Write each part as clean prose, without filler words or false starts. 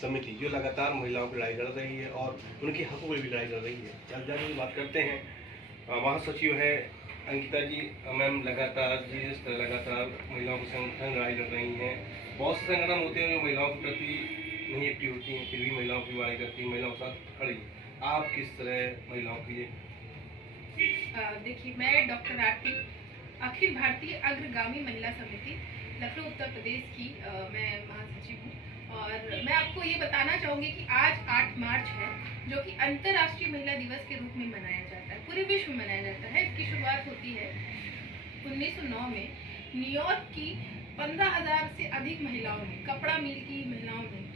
समिति जो लगातार महिलाओं की लड़ाई लड़ रही है और उनके हकों की भी लड़ाई लड़ रही है। चर्चा की बात करते हैं, महासचिव है अंकिता जी। मैम, लगातार महिलाओं के संगठन लड़ाई लड़ रही हैं। बहुत से संगठन होते हैं जो महिलाओं के प्रति नहीं एक्टिव होती हैं, फिर भी महिलाओं की लड़ाई करती हैं, महिलाओं के साथ खड़ी। आप किस तरह महिलाओं के लिए? देखिए, मैं डॉक्टर आरती, अखिल भारतीय अग्रगामी महिला समिति लखनऊ उत्तर प्रदेश की मैं महासचिव हूँ। और मैं आपको ये बताना चाहूँगी कि आज 8 मार्च है, जो कि अंतर्राष्ट्रीय महिला दिवस के रूप में मनाया जाता है, पूरे विश्व में मनाया जाता है। इसकी शुरुआत होती है 1909 में न्यूयॉर्क की 15,000 से अधिक महिलाओं ने, कपड़ा मिल की महिलाओं ने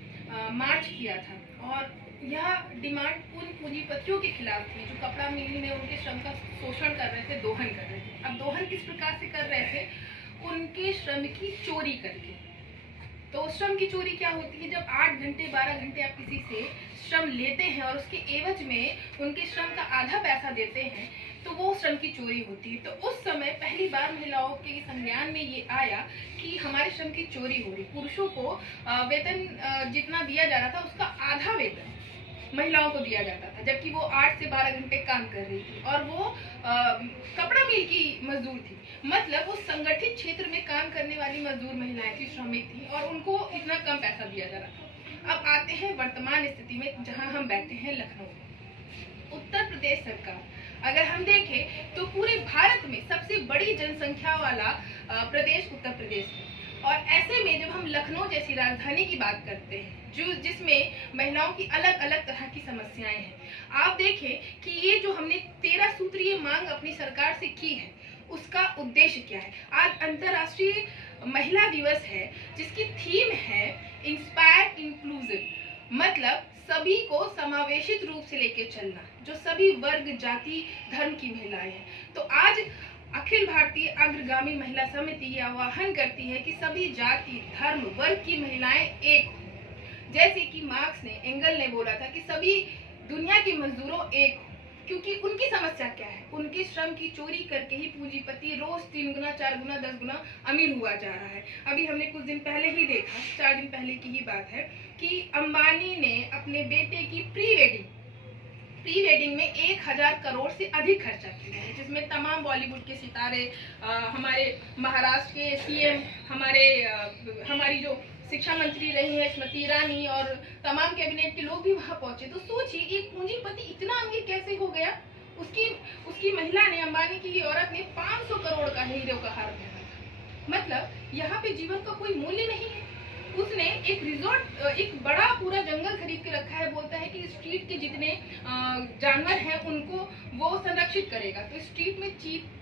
मार्च किया था। और यह डिमांड उन पूंजीपतियों के खिलाफ थी जो कपड़ा मिल में उनके श्रम का शोषण कर रहे थे, दोहन कर रहे थे। अब दोहन किस प्रकार से कर रहे थे? उनके श्रम की चोरी करके। तो श्रम की चोरी क्या होती है? जब 8 घंटे 12 घंटे आप किसी से श्रम लेते हैं और उसके एवज में उनके श्रम का आधा पैसा देते हैं, तो वो श्रम की चोरी होती है। तो उस समय पहली बार महिलाओं के संज्ञान में ये आया कि हमारे श्रम की चोरी हो रही। पुरुषों को वेतन जितना दिया जा रहा था उसका आधा वेतन महिलाओं को दिया जाता था, जबकि वो 8 से 12 घंटे काम कर रही थी और वो कपड़ा मिल की मजदूर थी। मतलब वो संगठित क्षेत्र में काम करने वाली मजदूर महिलाएं थी, श्रमिक थी, और उनको इतना कम पैसा दिया जा रहा था। अब आते हैं वर्तमान स्थिति में, जहां हम बैठे हैं लखनऊ में। उत्तर प्रदेश सरकार, अगर हम देखें तो पूरे भारत में सबसे बड़ी जनसंख्या वाला प्रदेश उत्तर प्रदेश है। और ऐसे में जब हम लखनऊ जैसी राजधानी की बात करते हैं, जिसमें महिलाओं की अलग अलग तरह की समस्याएं हैं, आप देखें कि ये जो हमने 13 सूत्रीय मांग अपनी सरकार से की है, उसका उद्देश्य क्या है? आज अंतर्राष्ट्रीय महिला दिवस है, जिसकी थीम है इंस्पायर इंक्लूसिव, मतलब सभी को समावेशित रूप से लेके चलना, जो सभी वर्ग, जाति, धर्म की महिलाएं हैं। तो आज अखिल भारतीय अग्रगामी महिला समिति ये आह्वान करती है कि सभी जाति, धर्म, वर्ग की महिलाएं एक हों। जैसे कि मार्क्स ने, एंगल ने बोला था कि सभी दुनिया के मजदूरों एक हों, क्योंकि उनकी समस्या क्या है? उनके श्रम की चोरी करके ही पूंजीपति रोज 3 गुना, 4 गुना, 10 गुना अमीर हुआ जा रहा है। अभी हमने कुछ दिन पहले ही देखा, 4 दिन पहले की ही बात है, कि अंबानी ने अपने बेटे की प्री वेडिंग में 1000 करोड़ से अधिक खर्चा किया है, जिसमें तमाम बॉलीवुड के सितारे, हमारे महाराष्ट्र के सीएम, हमारी जो शिक्षा मंत्री रही है स्मृति ईरानी, और तमाम कैबिनेट के लोग भी वहां पहुंचे। तो सोचिए, एक पूंजीपति इतना अमीर कैसे हो गया? उसकी महिला ने, अंबानी की औरत ने 500 करोड़ का हीरे का हार पहना था। मतलब यहाँ पे जीवन का कोई मूल्य नहीं है। उसने एक रिजॉर्ट, एक बड़ा पूरा जंगल खरीद के रखा है, बोलता है कि स्ट्रीट के जितने जानवर हैं उनको वो संरक्षित करेगा। तो स्ट्रीट में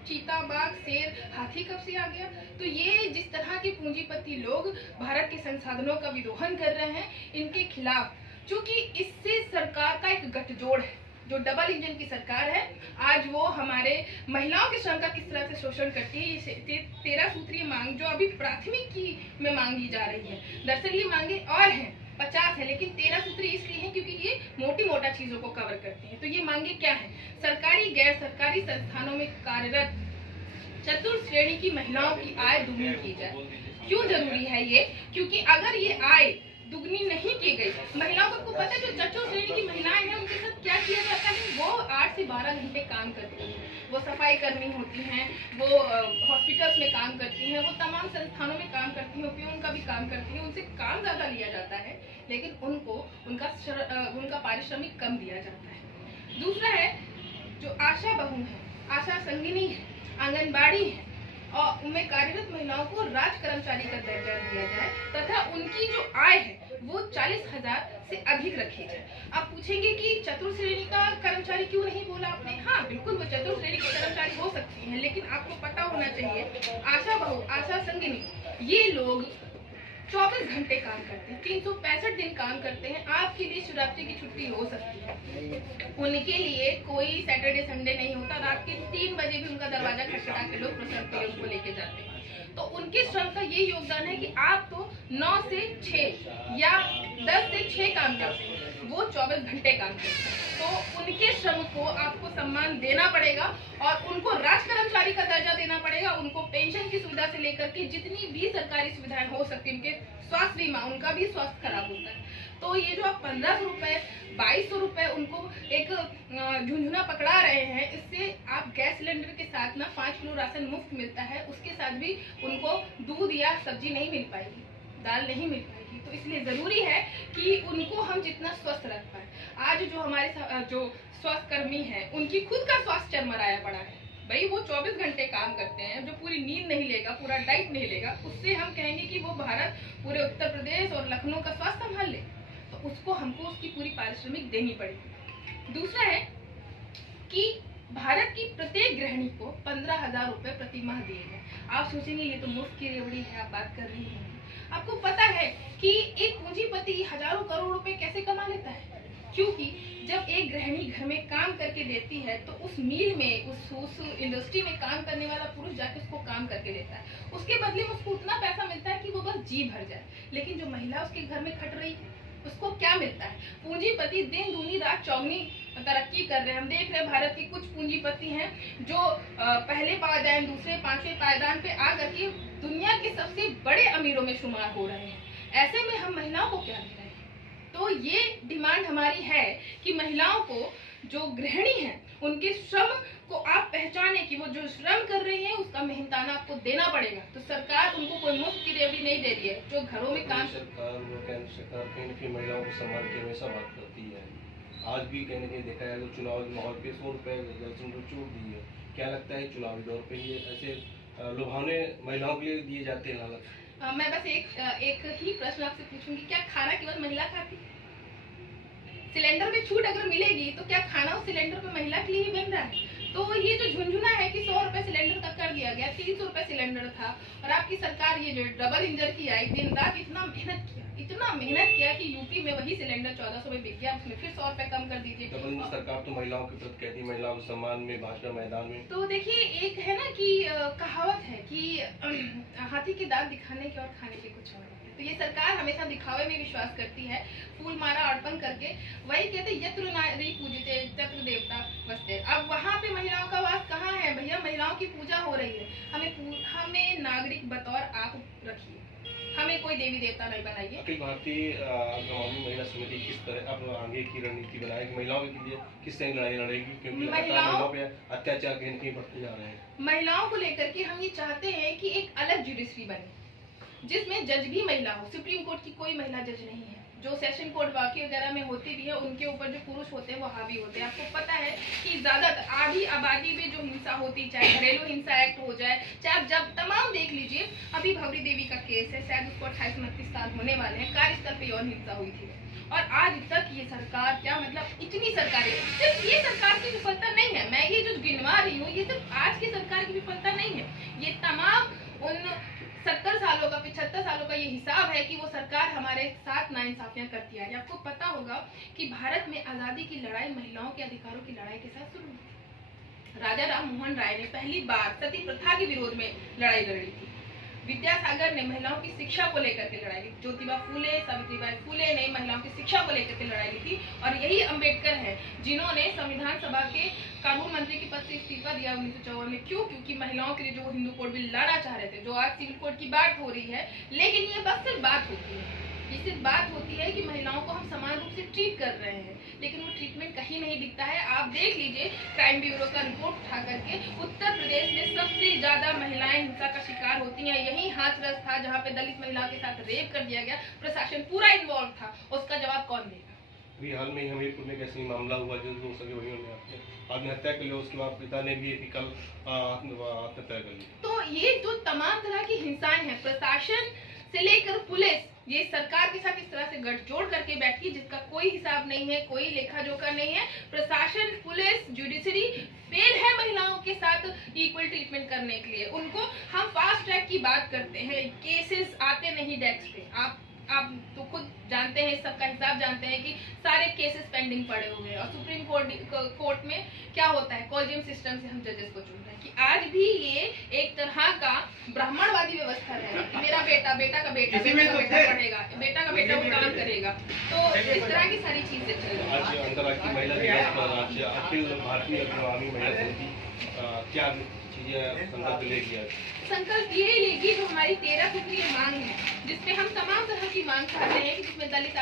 चीता, बाघ, शेर, हाथी कब से आ गया? तो ये जिस तरह के पूंजीपति लोग भारत के संसाधनों का विदोहन कर रहे हैं, इनके खिलाफ, चूंकि इससे सरकार का एक गठजोड़ है, जो डबल इंजन की सरकार है, आज वो हमारे महिलाओं के श्रम का किस तरह से शोषण करती है। ये 13 सूत्रीय मांग जो अभी प्राथमिकी में मांगी जा रही है, दरअसल ये मांगे और हैं, 50 है, लेकिन 13 सूत्री इसलिए हैं क्योंकि ये मोटा चीजों को कवर करती हैं। तो ये मांगे क्या है? सरकारी, गैर सरकारी संस्थानों में कार्यरत चतुर्थ श्रेणी की महिलाओं की आय दुगनी की जाए। क्यों जरूरी है ये? क्योंकि अगर ये आय दुगनी नहीं की गई, महिलाओं को पता है जो चतुर्थ श्रेणी की महिलाएं हैं उनके साथ क्या किया जाता है? वो 8 से 12 घंटे काम करती हैं, वो सफाई कर्मी होती हैं, वो हॉस्पिटल्स में काम करती हैं, वो तमाम संस्थानों में काम करती हैं, उपयोग का भी काम करती हैं। उनसे काम ज्यादा लिया जाता है, लेकिन उनको उनका पारिश्रमिक कम दिया जाता है। दूसरा है जो आशा बहू है, आशा संगिनी है, आंगनबाड़ी है, और उनमें कार्यरत महिलाओं को राज कर्मचारी का दर्जा दिया जाए तथा उनकी जो आय है वो 40,000 से अधिक रखी जाए। आप पूछेंगे कि चतुर्थ श्रेणी का कर्मचारी क्यों नहीं बोला आपने? हाँ, बिल्कुल वो चतुर्थ श्रेणी के कर्मचारी हो सकती हैं, लेकिन आपको पता होना चाहिए, आशा बहू, आशा संगिनी, ये लोग 24 घंटे काम करते हैं, 365 दिन काम करते हैं। आपके लिए शिवरात्रि की छुट्टी हो सकती है, उनके लिए कोई सैटरडे संडे नहीं होता। रात के 3 बजे भी उनका दरवाजा खटखटा के लोग प्रसन्न पे उनको लेके जाते हैं। तो उनके श्रम का ये योगदान है कि आप तो 9 से 6 या 10 से 6 काम करते हैं, वो 24 घंटे काम करते हैं। तो उनके श्रम को आपको सम्मान देना पड़ेगा और उनको राज कर्मचारी का दर्जा देना पड़ेगा। उनको पेंशन की सुविधा से लेकर के जितनी भी सरकारी सुविधाएं हो सकती है, उनके स्वास्थ्य बीमा, उनका भी स्वास्थ्य खराब होता है, तो ये जो आप 1500 रुपए 2200 रुपए उनको एक झुंझुना पकड़ा रहे हैं, इससे आप गैस सिलेंडर के साथ ना 5 किलो राशन मुफ्त मिलता है, उसके साथ भी उनको दूध या सब्जी नहीं मिल पाएगी, दाल नहीं मिल पाएगी। तो इसलिए ज़रूरी है कि उनको हम जितना स्वस्थ रख पाए। आज जो हमारे जो स्वास्थ्य कर्मी हैं, उनकी खुद का स्वास्थ्य चरमराया पड़ा है। भाई वो 24 घंटे काम करते हैं, जो पूरी नींद नहीं लेगा, पूरा डाइट नहीं लेगा, उससे हम कहेंगे कि वो भारत पूरे उत्तर प्रदेश और लखनऊ का स्वास्थ्य संभाल ले, तो उसको हमको उसकी पूरी पारिश्रमिक देनी पड़ेगी। दूसरा है कि भारत की प्रत्येक गृहिणी को 15,000 रुपए प्रति माह दिए गए। आप सोचेंगे ये तो मुफ्त की रेवड़ी है, आप बात कर रही हैं। आपको पता है कि एक पूंजीपति हजारों करोड़ रुपए कैसे कमा लेता है? क्योंकि जब एक गृहिणी घर में काम करके देती है तो उस मिल में उस इंडस्ट्री में काम करने वाला पुरुष जाके उसको काम करके देता है, उसके बदले में उसको उतना पैसा मिलता है कि वो बस जी भर जाए। लेकिन जो महिला उसके घर में खट रही है उसको क्या मिलता है? पूंजीपति दिन दूनी रात चौगनी तरक्की कर रहे हैं। हम देख रहे हैं भारत के कुछ पूंजीपति हैं जो पहले पायदान दूसरे पांचवें पायदान पे आकर के दुनिया के सबसे बड़े अमीरों में शुमार हो रहे हैं। ऐसे में हम महिलाओं को क्या दे रहे हैं? तो ये डिमांड हमारी है कि महिलाओं को, जो गृहिणी हैं, उनके श्रम को आप पहचाने कि वो जो श्रम कर रही है उसका मेहनताना आपको देना पड़ेगा। तो सरकार उनको कोई मुफ्त की रेवड़ी नहीं दे रही है। जो घरों में काम, सरकार कहीं न कहीं महिलाओं के सम्मान की हमेशा बात करती है। आज भी कहीं न कहीं देखा है तो चुनाव के माहौल पे 100 रुपए छूट दी है। क्या लगता है चुनावी दौर पे ये ऐसे लुभावने महिलाओं के लिए दिए जाते हैं लालच? मैं बस एक ही प्रश्न आपसे पूछूंगी, क्या खाना केवल महिला खाती? सिलेंडर में छूट अगर मिलेगी तो क्या खाना उस सिलेंडर पे महिला के लिए ही बन रहा है? तो ये जो झुंझुना है कि 100 रुपए सिलेंडर का कर दिया गया, 300 रुपए सिलेंडर था, और आपकी सरकार ये जो डबल इंजन की आई, दिन रात इतना मेहनत किया कि यूपी में वही सिलेंडर 1400 में बिक गया, उसमें फिर 100 रुपए कम कर दीजिए। डबल सरकार तो महिलाओं के प्रति कहती है, महिलाओं के सम्मान में भाजपा मैदान में। तो देखिए, एक है ना कि कहावत है कि हाथी के दांत दिखाने के और खाने के कुछ और। तो ये सरकार हमेशा दिखावे में विश्वास करती है, फूल माला अर्पण करके। वही कहते यत्र नारी पूजिते तत्र देवता वसते। अब वहाँ पे महिलाओं का वास कहाँ है भैया? महिलाओं की पूजा हो रही है। हमें नागरिक बतौर आप रखिए, हमें कोई देवी देवता नहीं बनाइए। अखिल भारतीय अग्रगामी महिला समिति किस तरह अब आगे की रणनीति बनाएगी? महिलाओं के लिए किस तरह लड़ाई लड़ेगी? क्योंकि महिलाओं पे अत्याचार कहीं न कहीं बढ़ते जा रहे हैं। महिलाओं को लेकर के हम ये चाहते हैं कि एक अलग जुडिशरी बने, जिसमें जज भी महिला हो। सुप्रीम कोर्ट की कोई महिला जज नहीं है। जो सेशन कोर्ट वाकई वगैरह में होती भी है, उनके ऊपर जो पुरुष होते हैं वो हावी होते हैं। आपको पता है कि ज्यादातर आधी आबादी में जो हिंसा होती, चाहे घरेलू हिंसा एक्ट हो जाए, चाहे आप जब तमाम देख लीजिए, अभी भवरी देवी का केस है, शायद उसको 28-29 साल होने वाले हैं, कार्यस्थल पे यौन हिंसा हुई थी। और आज तक ये सरकार, क्या मतलब इतनी सरकारें, सिर्फ ये सरकार की विफलता नहीं है, मैं ये जो गिनवा रही हूँ ये सिर्फ आज की सरकार की विफलता नहीं है, ये तमाम उन 70 सालों का 75 सालों का ये हिसाब है कि वो सरकार हमारे साथ नाइंसाफियां करती है। आपको पता होगा कि भारत में आज़ादी की लड़ाई महिलाओं के अधिकारों की लड़ाई के साथ शुरू हुई। राजा राम मोहन राय ने पहली बार सती प्रथा के विरोध में लड़ाई लड़ी थी। विद्यासागर ने महिलाओं की शिक्षा को लेकर के लड़ाई ली। ज्योतिबा फूले, सावित्रीबाई फूले ने महिलाओं की शिक्षा को लेकर के लड़ाई ली थी। और यही अंबेडकर है जिन्होंने संविधान सभा के कानून मंत्री के पद से इस्तीफा दिया 1954 में। क्यों? क्योंकि महिलाओं के लिए जो हिंदू कोड बिल लाना चाह रहे थे, जो आज सिविल कोड की बात हो रही है। लेकिन ये बस सिर्फ बात होती है, ये सिर्फ बात होती है कि महिलाओं को हम समान रूप से ट्रीट कर रहे हैं, लेकिन वो ट्रीटमेंट कहीं नहीं दिखता है। आप देख लीजिए, क्राइम ब्यूरो का रिपोर्ट उठा करके उत्तर प्रदेश में सबसे ज्यादा महिलाएं हिंसा का शिकार होती हैं। यही हाथरस था जहाँ पे दलित महिलाओं के साथ रेप कर दिया गया, प्रशासन पूरा इन्वॉल्व था, उसका जवाब कौन देगा? अभी हाल में ही हमीरपुर में कैसे मामला हुआ जो 2 सगे भाइयों ने आत्महत्या कर ली, उसके बाद पिता ने भी कल आत्महत्या कर ली। तो ये जो तमाम तरह की हिंसाएं हैं, प्रशासन से लेकर पुलिस, ये सरकार के साथ इस तरह से गठजोड़ करके बैठी जिसका कोई हिसाब नहीं है, कोई लेखा जोखा नहीं है। प्रशासन, पुलिस, जुडिशरी फेल है महिलाओं के साथ इक्वल ट्रीटमेंट करने के लिए। उनको हम फास्ट ट्रैक की बात करते हैं, केसेस आते नहीं डेस्क पे। आप तो खुद जानते हैं, सबका हिसाब जानते हैं कि सारे केसेस पेंडिंग पड़े हुए हैं। और सुप्रीम कोर्ट में क्या होता है, कॉलेजियम सिस्टम से हम जजेस को चुन रहे हैं कि आज भी ये एक तरह का ब्राह्मणवादी व्यवस्था है कि मेरा बेटा, बेटा का बेटा, बेटा का बेटा पढ़ेगा, बेटा का बेटा वो काम करेगा। तो इस तरह की सारी चीजें चल रही आज अंतर्राष्ट्रीय महिला दिवस पर आज अखिल भारतीय अग्रगामी महिला समिति क्या चीजें संकल्प लेगी? संकल्प ये लेगी जो हमारी 13 सूत्रीय मांग है, जिसपे हम तमाम तरह की मांग चाहते हैं कि जिसमें दलित